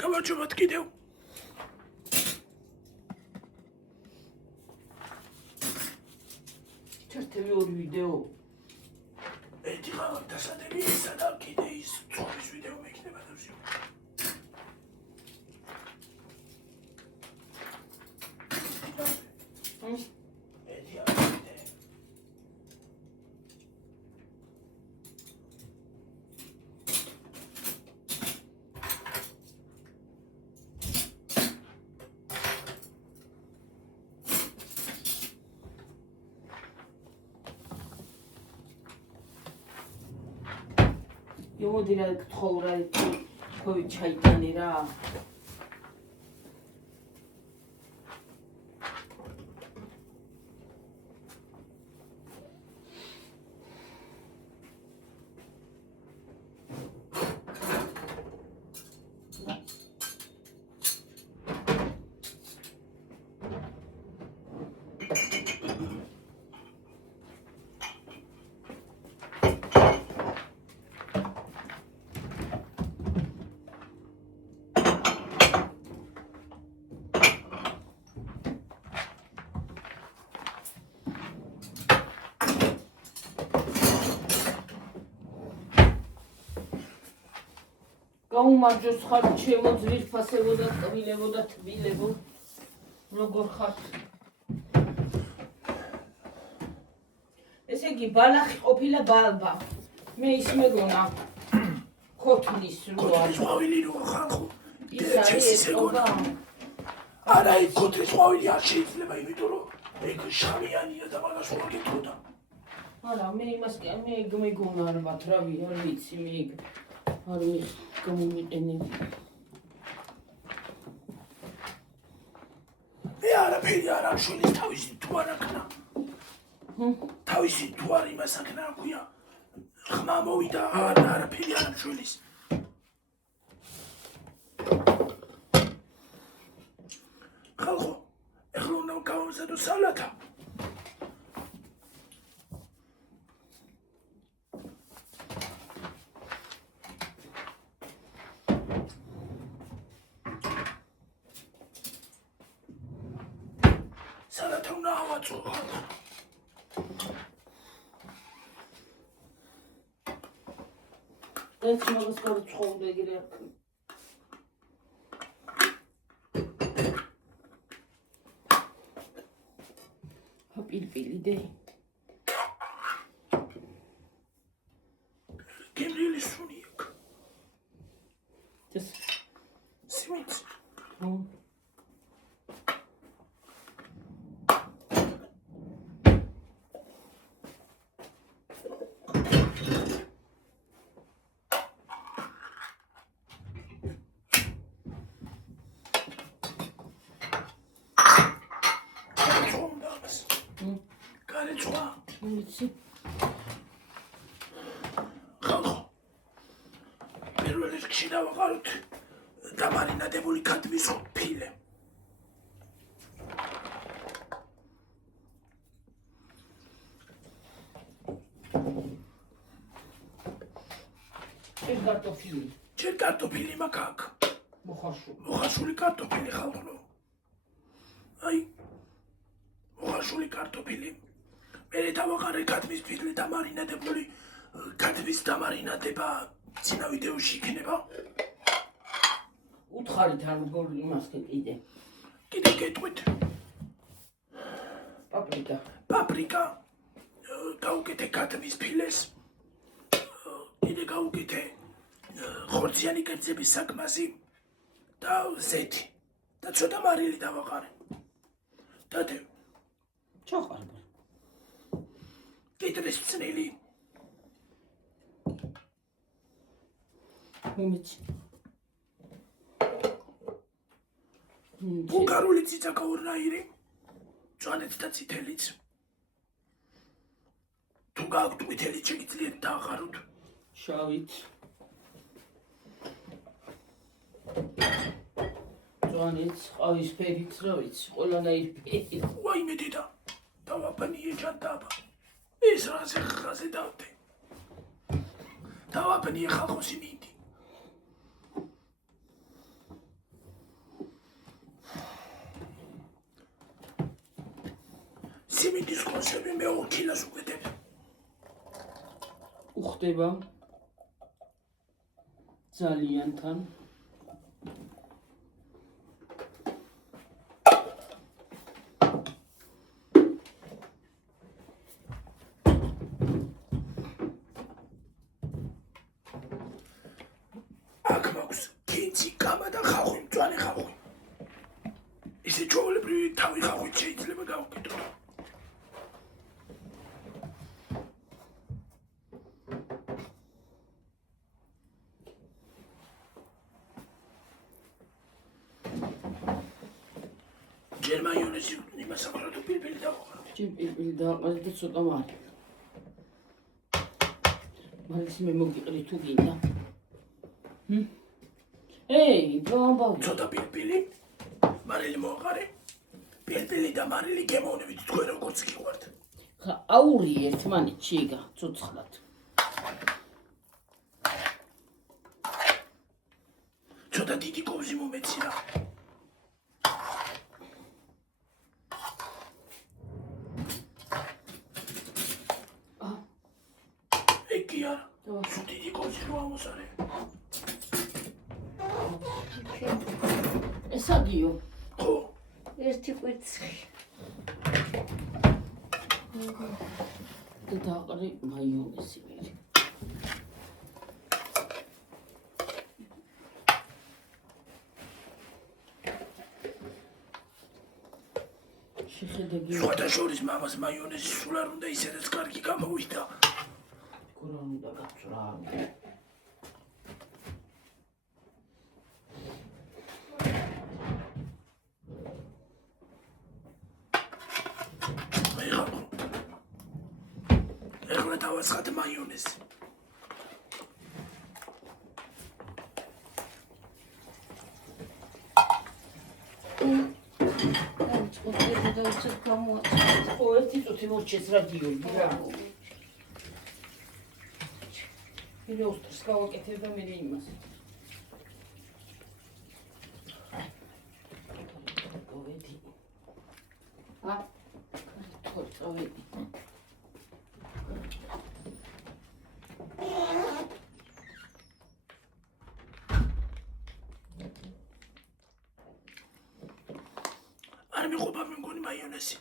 გამარჯობათ კიდევ. ჩართები ორი ვიდეო. ერთი ხალხ დასადები ისა და კიდე ის ცოლის ვიდეო მექნება დავსიო. მოდი რა გთხოვ რა ქოვი ჩაიტანე რა. გაუმარჯოს ხარ ჩემო ძვირფასებო და ტკბილებო და თბილებო როგორ ხარ? ესე იგი ბალახი ყოფილა ბალბა მე ის მეგონა ქოთნის ყვავილი რო ხალხო ის არის ეგონა არა იქ ქოთნის ყვავილი არ შეიძლება იმიტომ რომ ეგ შავიანია და მაგას ვაკეთოდა არა მე იმას მე მეგონა ალბათ რავი არ ვიცი მე არ გამომიყენე მე არაფერი არ ამშველის თავისი თუ არ აქნა თავისი თუ არ იმას აქნა აქვია ხმა მოვიდა არაფერი არ ამშველის ხალხო ეხლა უნდა გავამზადო სალათა სალათა უნდა ავაწო ეს მაგას გავწხოვდი ეგრე პილპილი დე გემრიელი სუნი აქ ეს სიმიც გარეცვა ვიცი ხალხო პირველ რიგში დავაყაროთ დამარინადებული ქათმის ფილე ჯერ კარტოფილი მაქვს აქ მოხარშული კარტოფილი ხალხო აი მოხარშული კარტოფილი მე დავაყარე ქათმის ფილე დამარინადებული ქათმის დამარინადება წინა ვიდეოში იქნება უთხარით არ როგორ იმას კიდე გეტყვით პაპრიკა გავუკეთე ქათმის ფილეს კიდე გავუკეთე ხორციანი კერძების საკმასი და ზეთი და ცოტა მარილი დავაყარე დადე ჩაყარბა კიტრის წნილი მომიცი ბულგარული ციცაკა ორნაირი მწვანეთ და წითელიც თუ გააქვთ ყვითელი შეგიძლიათ დააღაროთ შავით მწვანეთ ყავისფერით რა ვიცი ყველანაირი ფერი ვაიმე დედა დავაბნიე ჯანდაბა ეს რაზე ხაზე დავდე დავაბნიე ხალხოსი მინდი სიმინდის კონსერვი მე 2 კილოს უგეთებ. უხდება ძალიან თან. აქ მაქვს კინცი, კამა და ხახვი, მწვანე ხახვი. ისე ჩვეულებრივი თავი ხახვით შეიძლება გავუკეთო. ჯერ მაიონეზი იმას აკრა თუ პილპილი დავაყრა. ჯერ პილპილი დავაყრა და ცოტა მარი. მალის მე მოგიყრი თუ გინდა. ეი, გამბავი. ცოტა პილპილი. მარილი მოაყარე. პილპილი და მარილი გემოვნებით თქვენ როგორც გიყვართ. ხა აური ერთმანეთში იგა ცოცხლად. ცოტა დიდი კოვზი მომეცია. ეკი არა. სულ დიდი კოვზი რო ამოსარე. ესაგიო. ხო. ერთი კვერცხი. და დააყრე მაიონეზი მე. შეხედები. სხვადასხვის მამას მაიონეზი სულ არ უნდა ისედაც კარგი გამოვიდა. გორა უნდა გაწვრა. ეხლა დავაცხადე მაიონეზი. ხო, ერთი წუთი მოჩეს რადიოები რა. მე უსტრს გავაკეთებ და მე იმას. გავედი. თქო, წავედი. არ მიყვება მე მგონი მაიონეზი.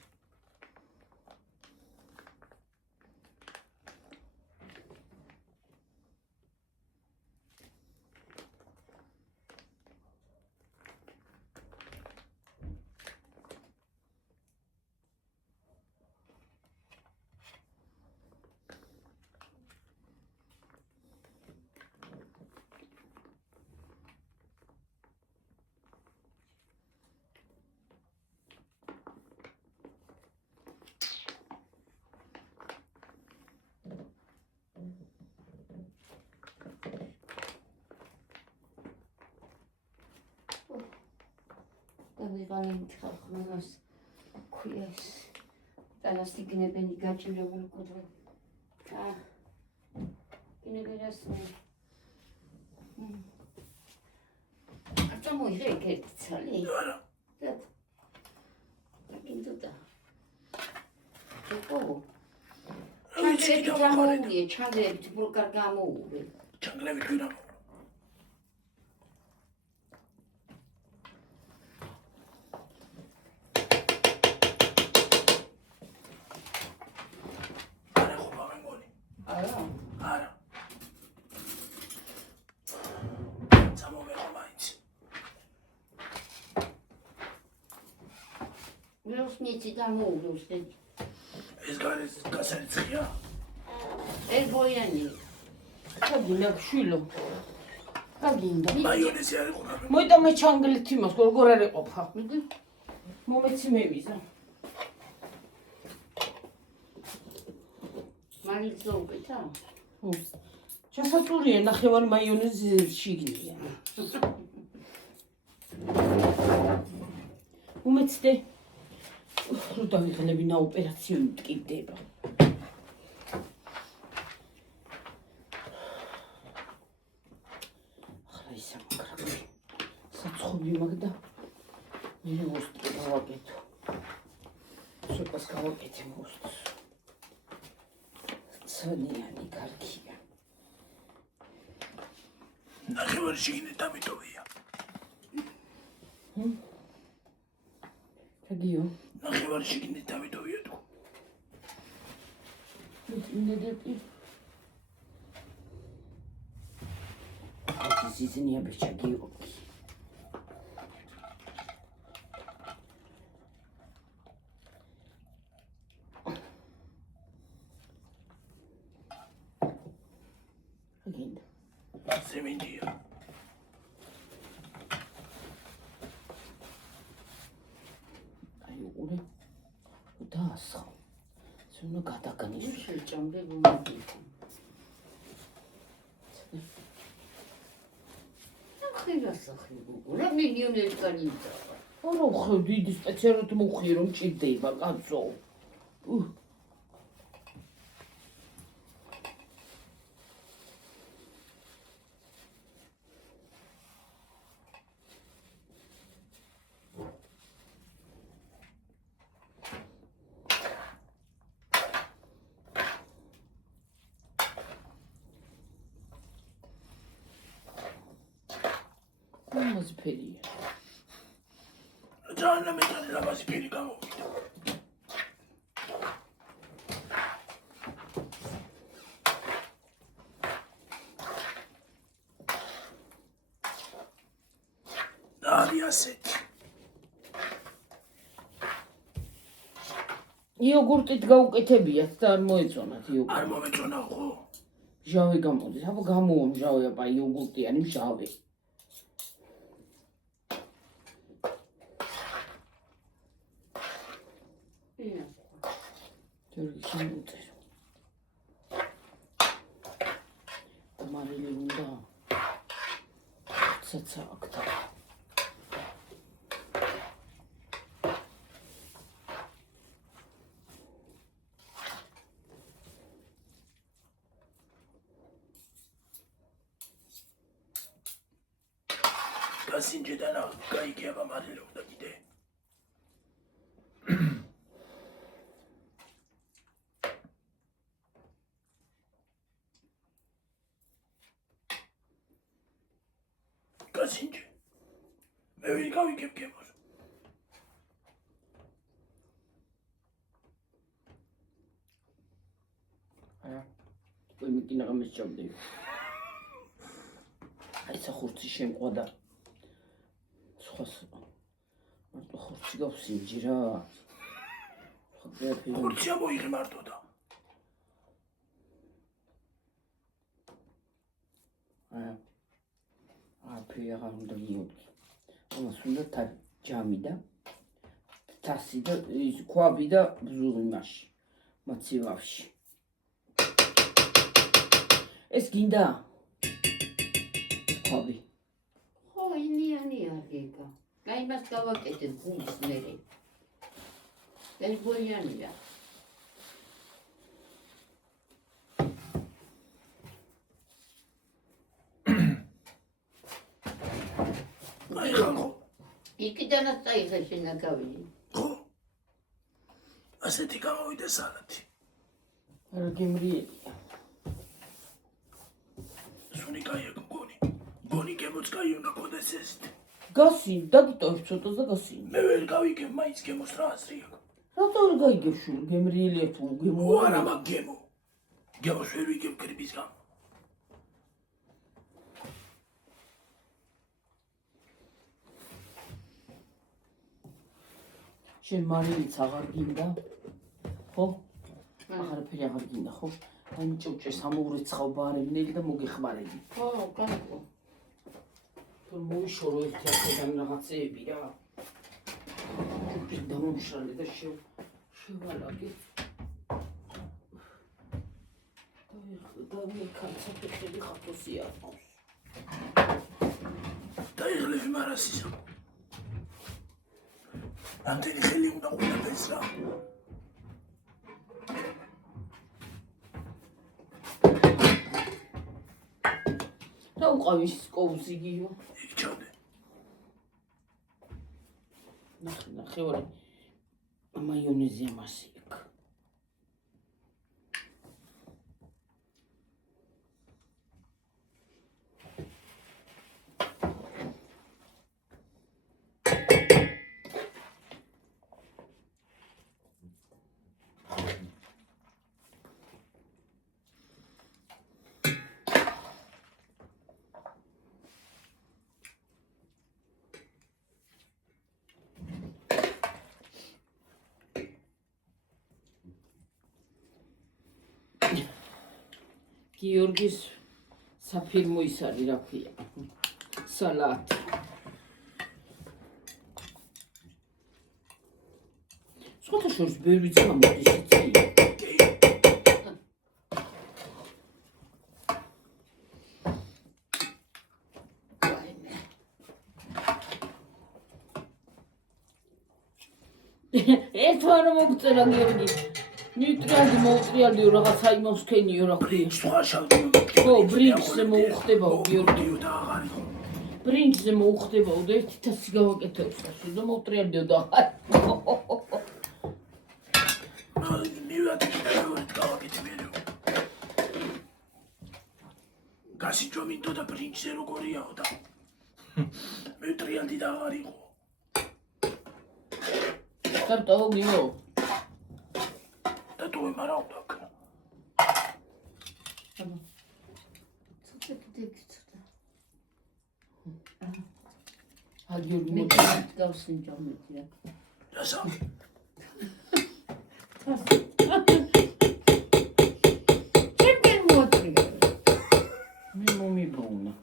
ვიღალით ხალხმანას ქვიეს დანასტიგნებენი გაჭირებული კუდრო გინებერას არტა მოიღე ერთი ცალი არა. გინდოდა ეკო ვიცი და ჩანგლები ჩანგლები ბულკარ გამოუვე ჩანგლები თუ რა. Მიცი დამოულოს ეს გასარიცხია? ერბოიანი გაგინდა შვილო გაგინდა მაიონეზი არ იყო რა. მოიტა მე ჩანგლით იმას როგორ არ ეყოფა მომეცი მე ვიზა მარილს უბეთა ჩასაწურია ნახევარ მაიონეზი შიგნია უმეცდე რო დავიღლებინა ოპერაციო მტკივდება ახლა ისა მაქრაკი საცხობი მაგ და მე უსტრი გავაკეთო ცოტა ცოტას გავაკეთე მოსწ. ცნიანი კარგია. ნახევარი შიგნით დამიტოვია. რაგიო? ნახევარი შიგნით დამიტოვია თუ. მიწინდები. აქ ისინია ბიჭაგიო. Again. Semindia. აი უყურე. დაასხა. ზონა გადაგანის. შეჭამდე გუნდი. ახლა რა მილიონერი განიცა. არა ხო დიდი სპეციალურად მოხი რომ ჭირდება კაცო. Mas peri. Gianna mettere la base per i camoni. Aria set. იოგურტით გაუკეთებიათ და არ მოეწონათ იოგურტი. არ მომეწონა ხო? ჟავი გამოდის. აბა გამოვა ჟავი, აბა იოგურტიანი ჟავი. ჯორგი შემოწერო. მარილი უნდა. ცაცა აქტა. გასინჯედანა გაიგება მარილი უნდა კიდე. Გასინჯე. მე ვერ გავიგებ გემოს. აა. ვინ მიკინა გამის ჩავდი. აი სახურცი შემყვა და სხვას მარტო ხურცი გავსინჯი რა. ხურცია მოიღე მარტო და. აა. აფი აღარ უნდა გიოდი. ამას უნდა ჯამი და თასი და ის ქვაბი და ბზუღი მასში. მაცივავში. ეს გინდა? ქვაბი. ხო, ინიანი არგება. აი მას გავაკეთეთ გუნდს მერე. ეს ბოლიანია. აი ხალხო. იქიდანაც წაიღე შენაკავინი. ხო. ასეთი გამოვიდა სალათი. არა გემრიელია. სუნი კაია გონი. გონი გემოც კაი უნდა გქონდეს ესეთი. გასინ, დაგიტოვებ ცოტას და გასინ. მე ვერ გავიგებ მაინც გემოს რა აზრი აქვს. რატო არ გაიგებ შური, გემრიელია თუ გემო არა მაგ გემო. გემოს ვერ ვიგებ კრიბის გამო. შენ მარილიც აღარ გინდა? ხო? აღარაფერი აღარ გინდა, ხო? აი ჭუჭეს ამოურეცხავ ბარებნელი და მოგეხმარები. ხო, კანკო. თუ მოიშორო ერთი აქედან რაღაცეები რა. ჭუჭის დამომშრალე და შევალაგე. და მე კაცაფეხები ხათოსი აწავს. დაიღლები მარასისა. ამდენი ხელი უნდა ყველაფერს რა. რა უყავი ის კოუზიგიო? იქ ჩავდე. ნახე ვარ. მაიონეზი ამასი იქ. გიორგის საფირმო ის არის, რა ქვია, სალატი. სხვათა შორის ბევრი წამოდის იცი. ერთვარ მოგწერა გიორგი. ნიუტრიალდი მოუტრიალდიო რაღაცა იმავს ქენიო რა ქვია. სხვა შავდი. ხო, ბრინჯზე მოუხდებაო გიორგი. და აღარ იყო. ბრინჯზე მოუხდებაო და 1000 გავაკეთებს ასე და მოუტრიალდიო და აღარ. მივადი ერთ გავაკეთე მე. გასიჯო მინდო და ბრინჯზე როგორიაო და მე ტრიალდი და აღარ იყო. კარტოლიო. და თუ მარა უნდა ქნა. აგიორგი მე მოდი. გავსინჯო მეტია. რასა? ჩემგან მოტრიგა. მე მომიბოვნა.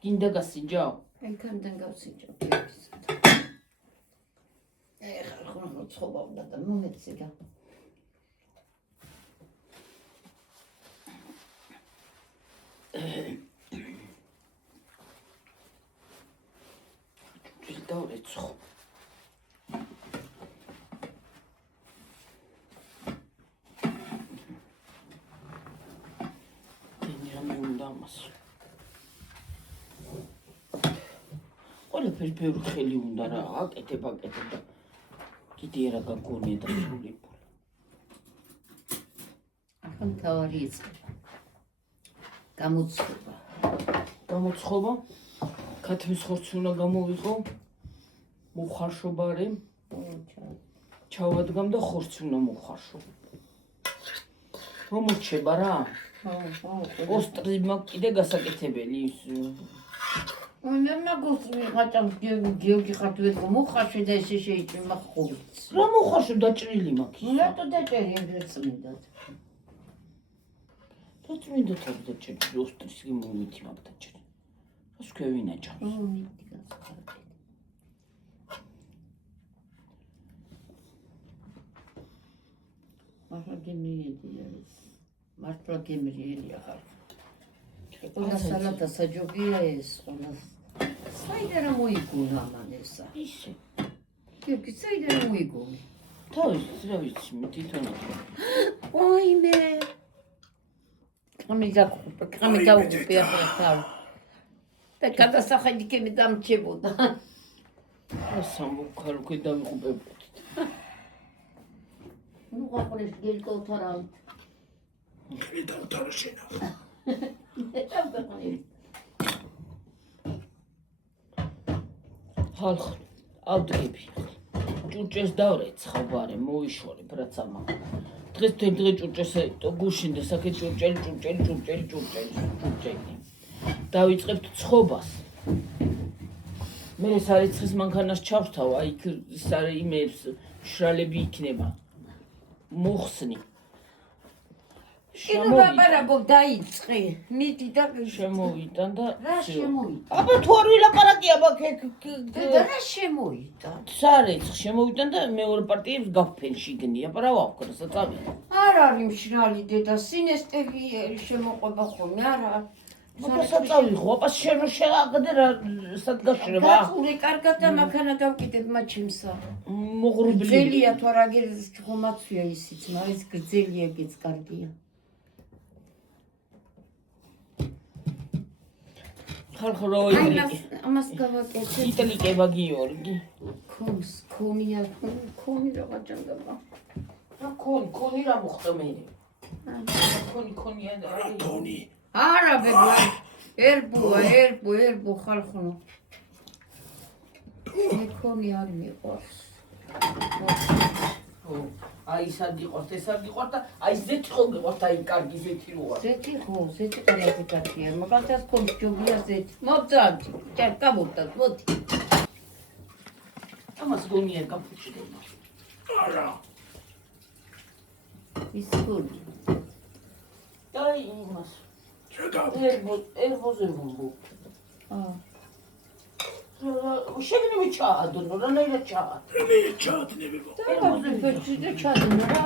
გინდა გასინჯო? ეგამდენ გავსინჯო. ეხლა ხო ცხოვრობ და მომეციგა. დავეცხო. დინრამე უნდა ამას. ყველაფერი ბევრი ხელი უნდა რა, აკეთებ და კიდე რა გაგონია და სული. ახლა თავარი იწყება. გამოცხობა. გამოცხობა? ქათმის ხორცი უნდა გამოვიღო. მოხარშობარე. ჩავადგამ და ხორცი უნდა მოხარშო. რომ მოჩება რა? ოსტრი მაგ კიდე გასაკეთებელი ის. მე მაგოსი ხაჭამ გიორგი ხათვეთ მოხარშე და ესე შეიჭრა ხორცს. რა მოხარშო დაჭრილი მაქვს? რატო დაჭერი ეგრეც მინდათ? დაჭრილი დაჭრილი ოსტრის გიმოვიდი მაგ დაჭრილი. რას ქვევინაჭა? მიდი გასახარდე. ახლა გემრიელი არის. მართლა გემრიელი ახლა. ყველა სალატა საჯობია ეს ყველა. საიდან მოიგონა მან ესა? ისე. გიორგი საიდან მოიგონა? თავის რა ვიცი, მე თვითონაც. ოიმე. კამი გაუგუპე ახლა. და გადასახადი კემი დამჩებოდა. სამბუქარ უკვე დავიღუპებოდით. ნუ გაყოლეს გელკოთარა. მე დავთარა შენა. ხალხ ავდგები. ჭურჭელს დავრეცხავ ბარე, მოიშორებ რაც ამა. დღეს დღე ჭურჭელს ეტო გუშინდა საკეთ ჭურჭელი. დავიწყებთ ცხობას. მე ეს არიცხის მანქანას ჩავრთავ, აი იქ ის არის იმებს შრალები იქნება. მოხსნი. კინო ლაპარაკო დაიწყე. მიდი და შემოვიდა და რა შემოვიდა? აბა თუ არ ვილაპარაკია ბაქ და რა შემოვიდა? სარეცხ შემოვიდა და მეორე პარტიებს გავფენ შიგნი, აბა რა ვავქო, საწავი. არ არის მშრალი დედა, სინესტერიელი შემოყვება ხოლმე, არა. მოსაწავი ხო? აპას შენ რო შეაგდე რა სადგაშრება? გაწული კარგად და მაქანა დავკიდებ მაჩემსა. მოღრუბლი. გრძელია თუ რა გეც ხომაცვია ისიც, მაგრამ ეს გრძელია გეც კარგია. ხალხო რა აი ვიყიდე? ამას გავაკეთე. იტლიკება გიორგი. ქონია, ქონი რა ჯანდაბა. რა ქონი რა მოხდა მე? ქონია და რა თონი არა ბებია. ერბო ხალხო. მე ქონი არ მიყვარს. აი სად იყორთ, ეს არ გიყორთ და აი ზეთი ხო გიყორთ, აი კარგი ზეთი როა. ზეთი კარგი კაცია. მაგალითად ქონს ჯობია ზეთი. მოგძალთ, გამოდად, მოდი. ამას გონია გაფუჭდება. არა ის ქონი. და იმას. შეგავ ერბოზე ვუმბო. აა შეგნები ჩაადო, რანაირად ჩაადო. მე ჩადნებებო ერბოზე ფერჩი და ჩადნა რა.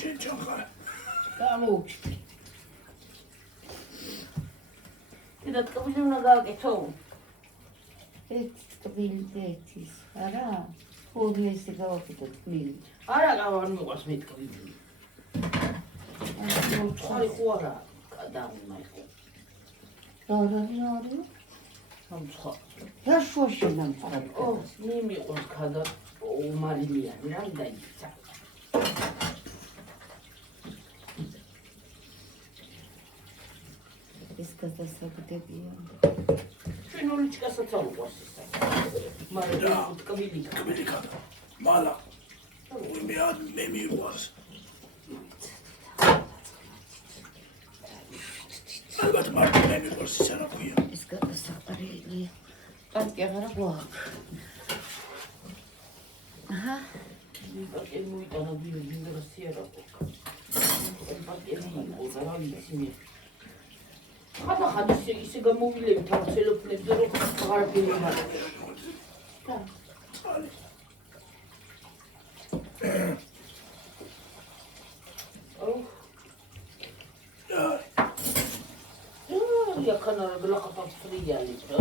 შენ ჩახარ გამოვჩი. და ტკბილი უნდა გააკეთო. ეს ტკბილდეთის, არა? ხურლესი გავაკეთე ტკბილი. არა, არ მიყვარს მე ტკბილი. ხარი ხო არა, გადაუნა იყო. არა. სამცხა. რა შუაში დამწარებ. მე მიყვარს ხადა უმარილიანი რა დაიცა. ეს გადასაგდებია. ჩვენ ოლიჩკასაც არ უყვარს ისა. მაგრამ ტკბილი კაბა მალა მე მიყვარს ალბათ მარტო მე მიყვარს ის არა ქვია ეს გადასაყრელია. პანკი აღარა გვაქვს. აჰა. პაკე მოიტანა ბინდა სიერა. პაკე მოიტანა რა ვიცი მე. ხადა ისე გამოვილები თან ცელოფნებზე რომ აღარაფერი არ არის. წალი я канара глахата фриალი რა.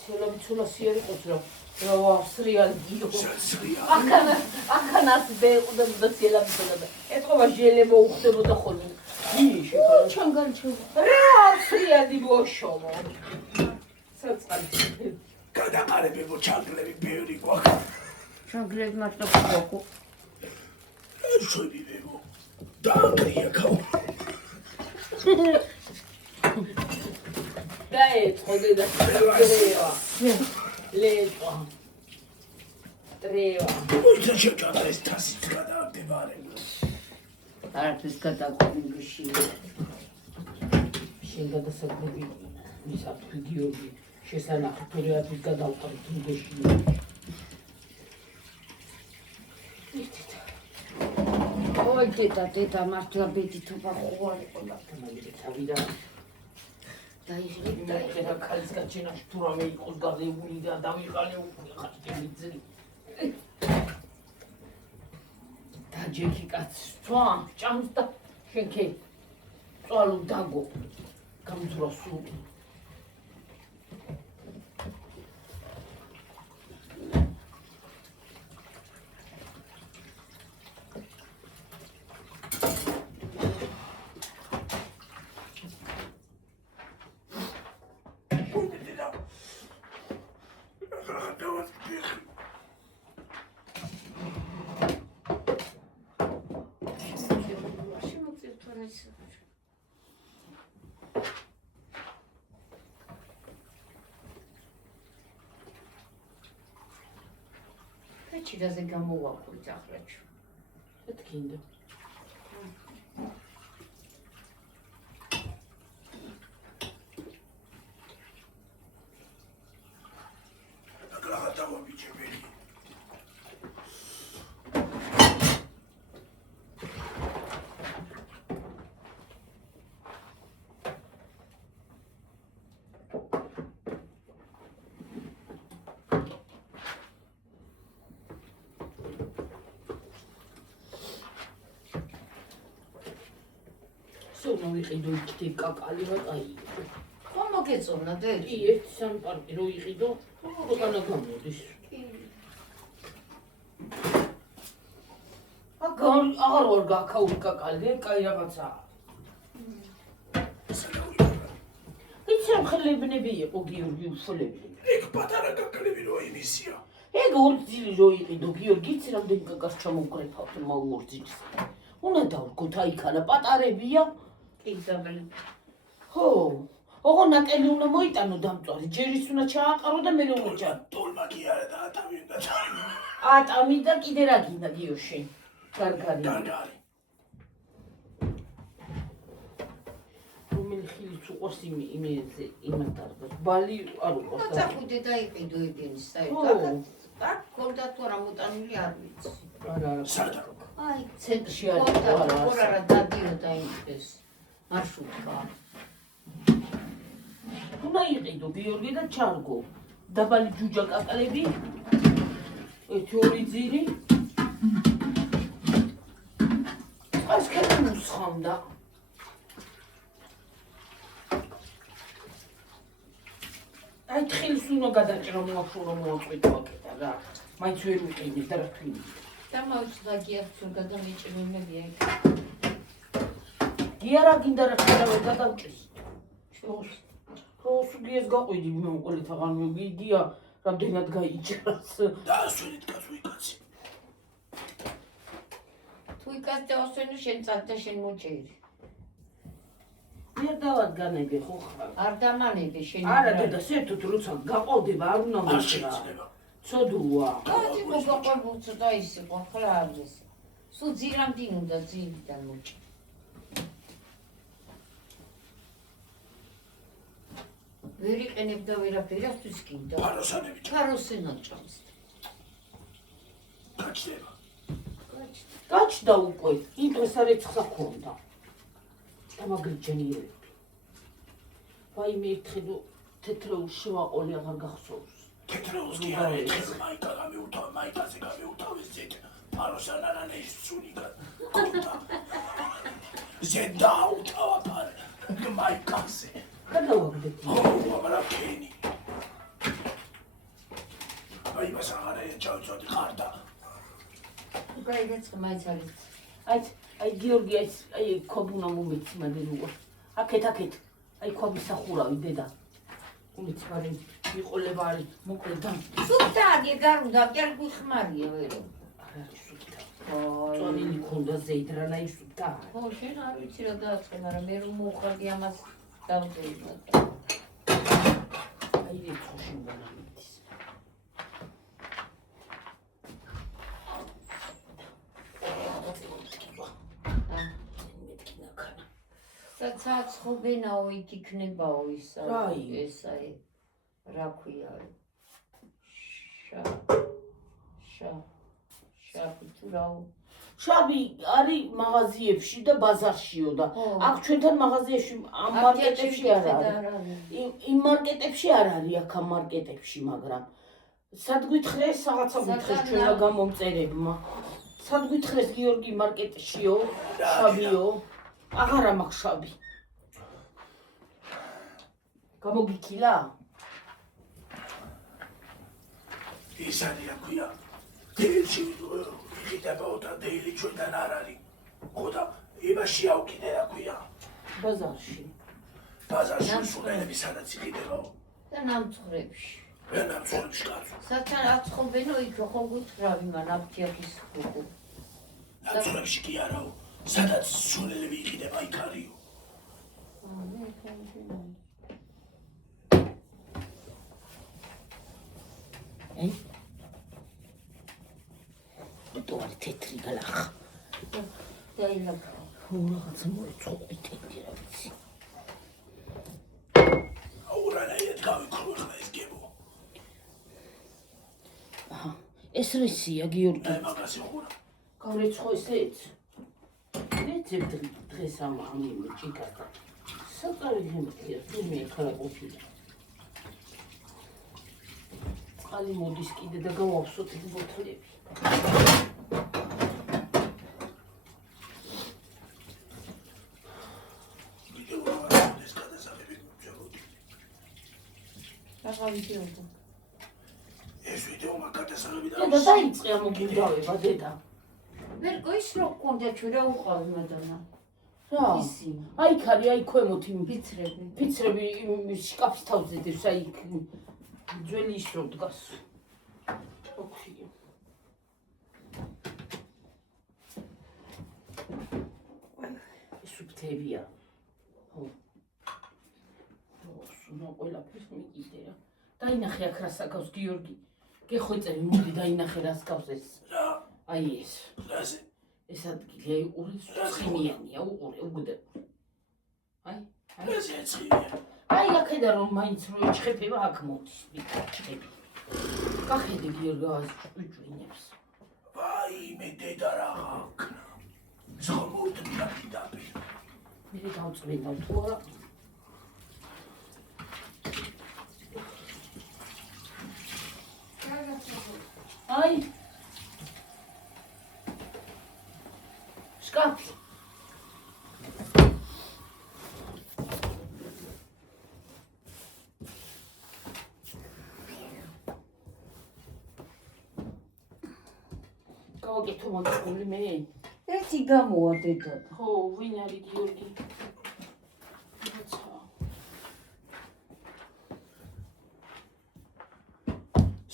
ცელები ცულა სიერი ყოთრა. რა ავსტრიალი გიო. აქანას ბეყდა ცელები ცულა. ეთყობა ჟელება უხდებოდა ხოლმე. ჩანგალჩო. რა ავსტრიალი ბოშოmo. საწყალი. გადაყარებებო ჩანგლები ბევრი გვაქვს ჩანგლები მარტო გვაქვს. შვებებო დაანგრია ქაო დაეწყოდე და ტრევა. ლევა. ტრევა. მოიცა შეჭადა ეს თასიც გადააგდებარე არაფერს გადაგვიგში. შენ გადასაგები მისაფრთხე გიორგი შესანახი თუ რეალთვის გადავყავით ინგეში. ой დედა მართლა ბედითობა ხო არ იყო მაგით თავიდა დაიღრით და ქალის გაჩენაში თუ რამე იყოს გადაებული და დავიყალე უკვე ხაჭკელიძე. დაჯექი კაცს თვა ჭამს და შენქე წვალო დაგო გამძვრა სული. ჩიდაზე გამოვაყვრით ახრაჩო. მეთქინდა. აგრა დავაბიჭები რატომ ვიყიდო იქით კაკალი რა კაი. ხომ მოგეწონა და კი, ერთი სამი პარკი რო იყიდო, უკანა გამოდის. აღარ ვარ გაქაური კაკალი, კაი რაღაცაა. იცი რომ ხელებნები იყო გიორგი უშოლები. ეგ პატარა კაკალები რო იმისია. ეგ ორ ძილი რო იყიდო გიორგი, იცი რამდენი კაკას ჩამოვკრეფავთ მაგ ორ ძილს. უნდა დავრგოთ აიქანა პატარებია. კი დაბალი. ხო. ოღო ნაკელი უნდა მოიტანო დამწვარი, ჯერის უნდა ჩააყარო და მე რომ მოჭარ. ტოლმა კი არა და ატამი უნდა ჩაიგო. ატამი და კიდე რა გინდა გიოში? გარგარი. გარგარი. რომელი ხილიც უყურს იმეზე იმას დარბას. ბალი არ უყურს. მოწახუდე და იყიდო იგენის საერთოდ. აქ გონდა თუ რა მოტანილი არ ვიცი. არა. სადა. აი, ცენტრში გონდა არის. თუ რა დადიოდა იმის მარშრუტკა. უნდა იყიდო გიორგი და ჩარგო. დაბალი ჯუჯა კაკალები. ერთი ორი ძირი. ეს კეთილი მოსხამდა. აი თხილს უნდა გადაჭრო მოახურო მოაწყვიტო აკეთა რა. მაინც ვერ ვიყიდი და რა თქვი. და მოვიდა გიახსურ გადამიჭრინებია იქ. გია რა გინდა რა ხერავე გადავჭრის. როს გიეს გაყვიდი მე უყოლით აღარ მოგიგია რამდენად გაიჭრას. დაასვენით კაცი კაცი. თუ იქაც დაასვენო შენ წად და შენ მოჭერი. მე დავადგანები ხო ხარ. არ დამანები შენ. არა დედა საერთოდ როცა გაყავდება არ უნდა არ მოჭრა. შეიძლება. ცოდუა. კაცი მოგაყვებულ ცოტა ისე ყოხლა არის. სულ ძირამდინ უნდა ძირიდან მოჭრი. ვერ იყენებ და ვერაფერისთვის კიდო. ფაროსანები ფაროსენა ჭამს. გაჩდება. გაჩდა უკვე, იმ დღეს არ ეცხა ქონდა. დამაგრიჩენიერები. ვაიმე ერთხელ თეთრეულს შევაყოლე აღარ გახსოვს. თეთრეულს კი არა ეს მაიკა გამეუთავ მაიკაზე გამეუთავეს ზედ. ფაროსანანან ეს სუნიკა. ზედ დაუთავა ფარ მაიკაზე. გადავაგდები. მაგრამ კენი. აი მას აღარ ეჭავწოდი ხარდა. გაიგეც მაინც არის. აი გიორგი აი ქობუნა მომეცი მადენუა. აქეთ. აი ქობის სახურავი დედა. უმეცი მადენ იყოლება არის მოკლე და. სუფთა გეგარუნდა კერ გიხმარია ვერო. არ არის სუფთა. წონილი ქონდა ზეიდრანა ის სუფთა. ხო შენ არ ვიცი რა დააწყე, მაგრამ მე რომ მოუხარდი ამას დავდევა. აი ეს ხოში უნდამიდის. საცხობენაო იქ იქნებაო ისა რაი? ესაი რა ქვია შაბი თუ რაო შაბი არის მაღაზიებში და ბაზარშიო და აქ ჩვენთან მაღაზიაში ამ მარკეტებში არ არის. იმ მარკეტებში არ არის აქ ამ მარკეტებში, მაგრამ სად გითხრეს რაღაცა გითხრეს ჩვენმა გამომწერებმა. სად გითხრეს გიორგი მარკეტშიო, შაბიო. აღარა მაქვს შაბი. გამოგიქილა? ისანი აქვია. დეილში ვიყიდებაო და დეილი ჩვენთან არ არის. ხო და იმაში ავკიდე აქვია. ბაზარში. ბაზარში სულელები სადაც იყიდებაო. და ნამცხრებში ვენა მსურებში კაცო. სათან აცხობენო იქ ხო გუთრავი მან აფთიაქის ხუყუ ნამცხრებში კი არაო. სადაც სულელები იყიდება იქ არისო. აი თუ არ თეთრი გალახა. დაილაკა რაღაცა მოეწყობიტები რა ვიცი. აურანაიეთ გავიქრო ხა ეს გებო. აჰა, ეს რისია გიორგი? მაგასი ხურა. გავრეცხო ესეც. ეცებ დღეს ამ ჭიკათა. საყარელი მეთქია, თუ მე ხარ ყოფილი. წყალი მოდის კიდე და გავავსოთ ეს ბოთლები. აღავიდეობა. ეს ვიდეო მაგათასაღები დედა დაიწყე ამ მოგიდავება დედა. ვერკო ის რო გქონდა ჩვენ რა უყავ იმადანა. რა? ისინი. აი ხარი აი ქვემოთ იმ ფიცრები. ფიცრები შკაფის თავზე დევს აი ძველი ის რო დგას. ოქია. ეს უფთებია. ხო. სუნა ყველაფერს მიგიდე რა. დაინახე აქ რას აკავს გიორგი. გეხვეწები მოდი დაინახე რას გავს ეს. რა? აი ეს. რაზე? ეს ადგილი აი უყურე ცხიმიანია უყურე უგდებული. აი რაზე ეცხია? აი აქედან რომ მაინც რო ეჩხეფება აქ მოდის მიკაჩები. გახედე გიორგას ჭუჭვინებს. ვაიმე დედა რა ხნა. ზღმურთია დიდაბი. მე გავწვენდა თუ არა. აი შკაფი გავაკეთო მაგული მე ერთი გამოვა დედა. ხო ვინ არის გიორგი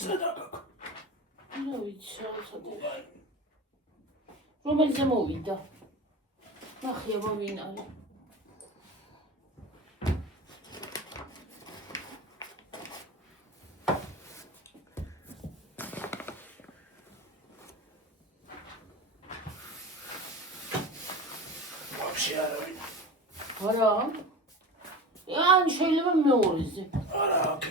სადაგაკ. რა ვიცი სადა რომელზე მოვიდა ნახე აბა ვინ არის ვაფშე არავინ. არა ან შეიძლება მეორეზე არა კი.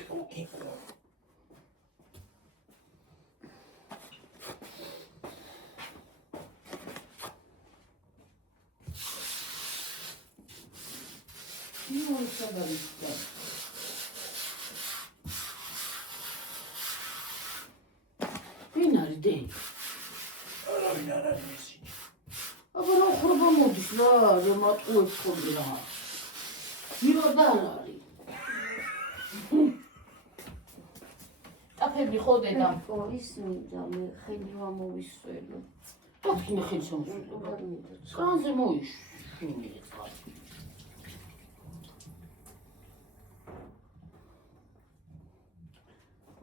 ვინ არის დე? არავინ არ არის ისი. აბა რა ხრობა მოდის რა მატყუებს ხოლმე რა. მივა და არ არის. ტაფები ხო დედა? ხო ის მინდა მე ხელი ვამოვისვენო. ტაფი ხელი სამსულო. კანზე მოიშვი.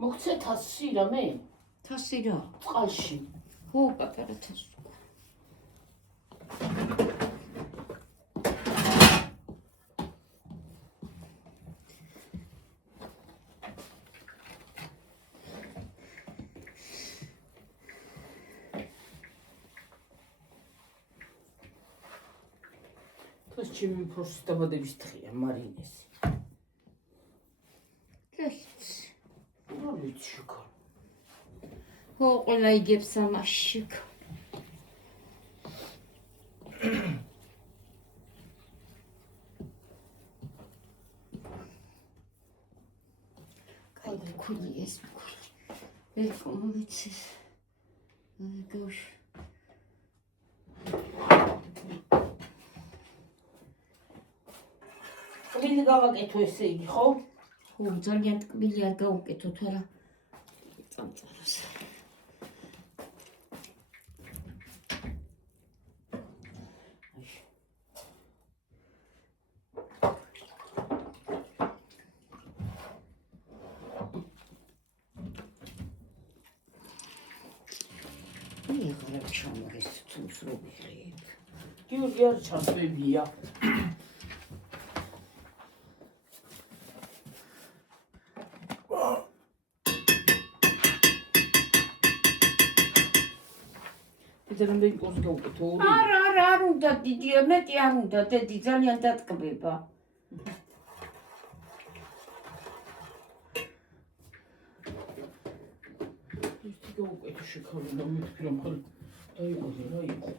მოგცე თასი რამე? თასი რა? წყალში. ხო პატარა თასი. ეს ჩემი პროსის დაბადების დღეა მარინესი. რა ვიცი შეკარ. ხო ყველა იგებს ამაში. კაი ქული ეს ქული. ვერკო მომიცეს. გავშ. ვინ გავაკეთო ესე იგი ხო? ხო ძალიან ტკბილი არ გავუკეთოთ არა. წამწაროს. მიღრებ ჩამორის თუნს რო ვიღებ. გიორგი არ ჩასვებია. დედამ ბეკოს გავუკეთო ორი. არა არ უნდა დიდია მეტი არ უნდა დედი ძალიან დატკბება. ის გავუკეთო შეკავდა მეთქი რომ ხარ დაიყვანე რა იყო.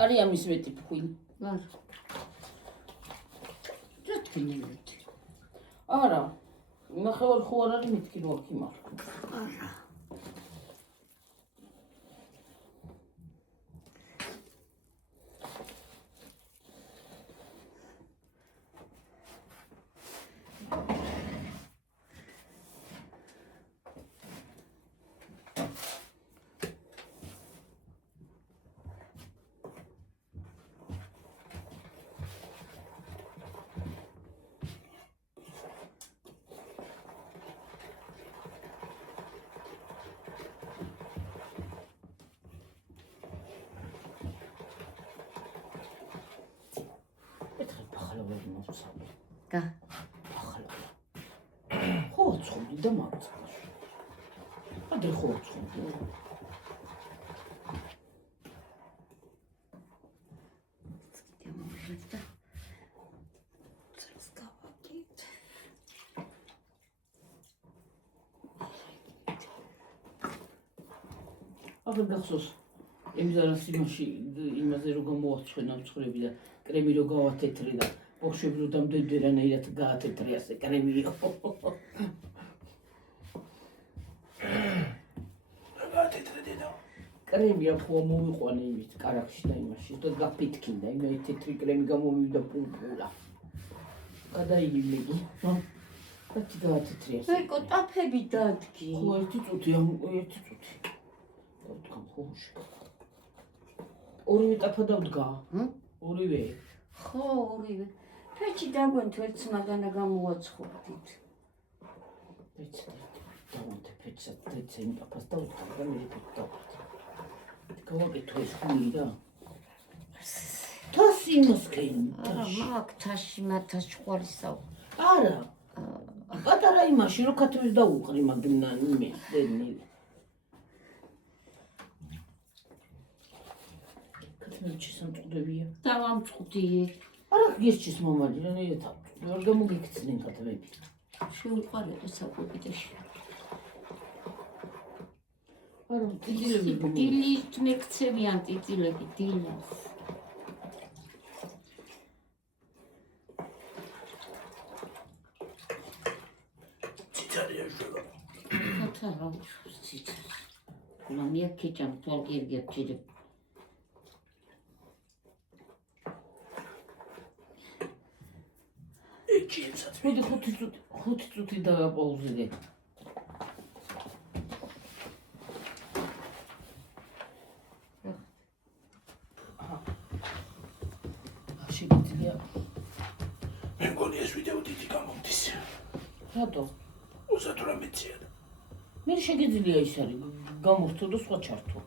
არის ამის მეტი ფხვილი. არა. რა თქვენებთ? არა. ნახევარ ხო არ არის მეთქი რო აქ იმართო. არა. და ხო ცხოდი და მარცხნივ. ადრე ხო ცხოდი. აღარ გახსოვს ემზარას იმაზე რომ გამოაცხენა მცხრები და კრემი რო გავათეთრე და ბოხშები რო დამდევდე რანაირად გაათეთრე ასე კრემიო. გაათეთრე დედა. კრემი ახლა მოვიყვანე იმით კარაქში და იმაში და გაფითქინდა იმ თეთრი კრემი გამომივიდა პულპულა. გადაიგიმეგი. რაც გაათეთრე ასე. ეკო ტაფები დადგი. ხო ერთი წუთი. დავდგა ხოში. ორივე ტაფა დავდგა. ორივე. ხო, ორივე. ფეჩი დაგვენთ ერთს მაგანა გამოაცხობდით. ფეჩი დავუნდე ფეჩს დეცენ ტაფას დავდგა და მე ფეჩს დავდგა. გავაკეთე ეს ხული რა. თასი მოსკენ. არა, მაგ თაში მათას ჭყვალისავ. არა. პატარა იმაში რო ქათმის დაუყრი მაგნა იმე დენი. ქათმის სამწყდებია. დავამწყდი. არა გირჩის მომალი რანაირად ავწვდი. არ გამოგიქცნენ ქათმები. შეუყარეთ საკვებიდაში. არა, ტიტილები დილით მეკცევიან ტიტილები დილას. ციცარია ჟოლა. ხოთარა ციცარ. მამია ქეჭამ თვალგერგებ ჭირე. ექიებსაც მოდი 5 წუთი დაგაპაუზდე. შეგიძლია მე მგონი ეს ვიდეო დიდი გამომდის. რატო? 38-ია. მე შეგიძლია ის არის გამორთო და სხვა ჩართო.